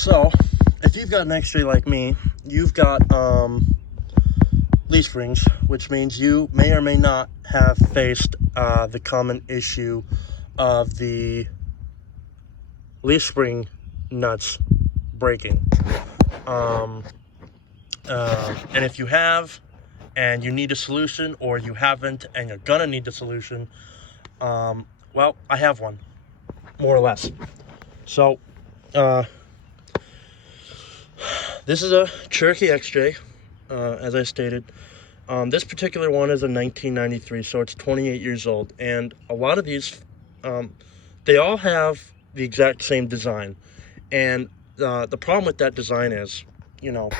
So, if you've got an X-ray like me, you've got leaf springs, which means you may or may not have faced the common issue of the leaf spring nuts breaking. And if you have, and you need a solution, or you haven't and you're gonna need the solution, well, I have one, more or less. So, this is a Cherokee XJ, as I stated. This particular one is a 1993, so it's 28 years old. And a lot of these, they all have the exact same design. And the problem with that design is, you know,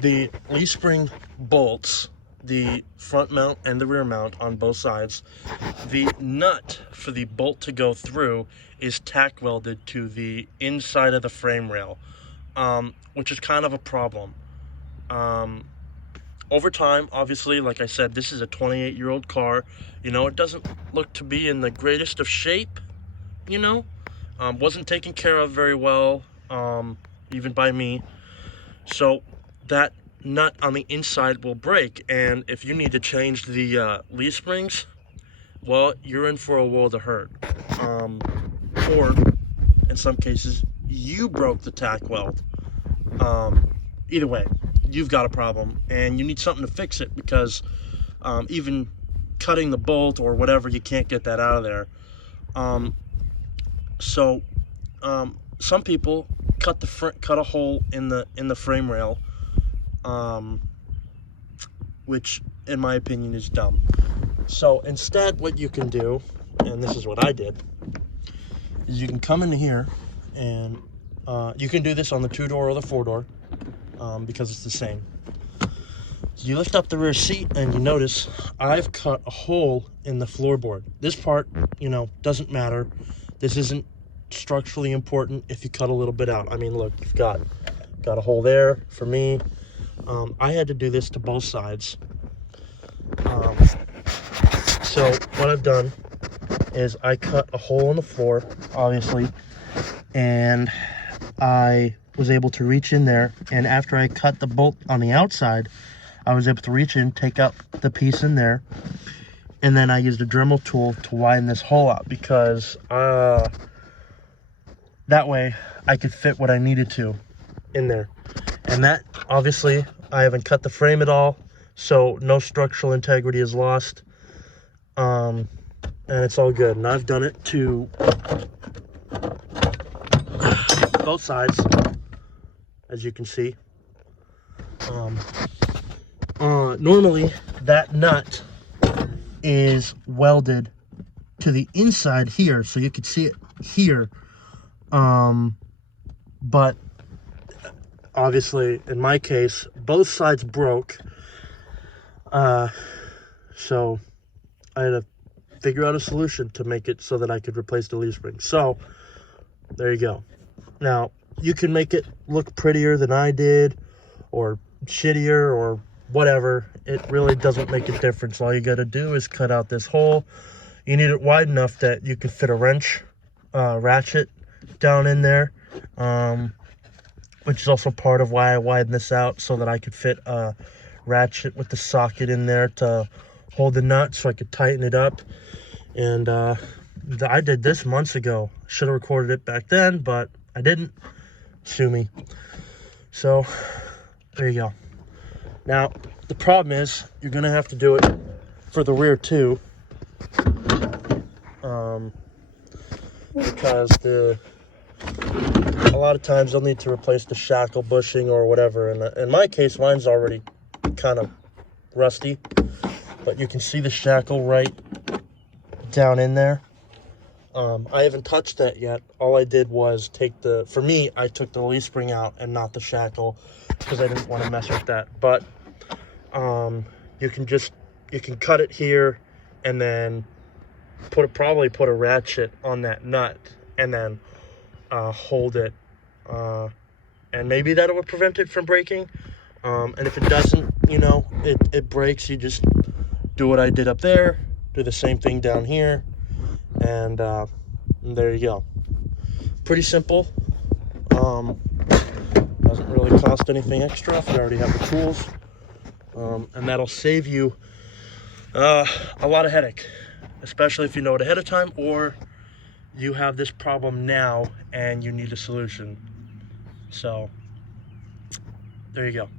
the leaf spring bolts, the front mount and the rear mount on both sides, the nut for the bolt to go through is tack welded to the inside of the frame rail, which is kind of a problem. Over time, obviously, like I said, this is a 28-year-old car. You know, it doesn't look to be in the greatest of shape, you know. Wasn't taken care of very well, even by me. So that nut on the inside will break, and if you need to change the leaf springs, well, you're in for a world of hurt. Or in some cases, you broke the tack weld. Either way, you've got a problem, and you need something to fix it, because even cutting the bolt or whatever, you can't get that out of there. Some people cut a hole in the frame rail, which in my opinion is dumb. So instead, what you can do, and this is what I did, is you can come in here, and you can do this on the 2-door or the 4-door, because it's the same. So you lift up the rear seat, and you notice I've cut a hole in the floorboard. This part, you know, doesn't matter. This isn't structurally important if you cut a little bit out. I mean, look, you've got a hole there for me. I had to do this to both sides. So what I've done is I cut a hole in the floor, obviously, and I was able to reach in there, and after I cut the bolt on the outside, I was able to reach in, take up the piece in there, and then I used a Dremel tool to widen this hole out, because that way I could fit what I needed to in there. And that, obviously, I haven't cut the frame at all, so no structural integrity is lost, and it's all good. And I've done it to both sides, as you can see. Normally that nut is welded to the inside here, so you can see it here, but obviously in my case both sides broke, so I had to figure out a solution to make it so that I could replace the leaf spring. So there you go. Now you can make it look prettier than I did, or shittier, or whatever. It really doesn't make a difference. All you got to do is cut out this hole. You need it wide enough that you can fit a wrench ratchet down in there, which is also part of why I widened this out, so that I could fit a ratchet with the socket in there to hold the nut, so I could tighten it up. And I did this months ago. Should have recorded it back then, but I didn't. Sue me. So there you go. Now the problem is you're gonna have to do it for the rear too, because a lot of times they'll need to replace the shackle bushing or whatever. And in my case, mine's already kind of rusty, but you can see the shackle right down in there. I haven't touched that yet. All I did was for me, I took the leaf spring out and not the shackle, because I didn't want to mess with that. But you can cut it here, and then probably put a ratchet on that nut, and then hold it, and maybe that would prevent it from breaking. And if it doesn't, you know, it breaks, you just do what I did up there, do the same thing down here, and there you go. Pretty simple. Doesn't really cost anything extra if you already have the tools. And that'll save you a lot of headache, especially if you know it ahead of time, or you have this problem now and you need a solution. So there you go.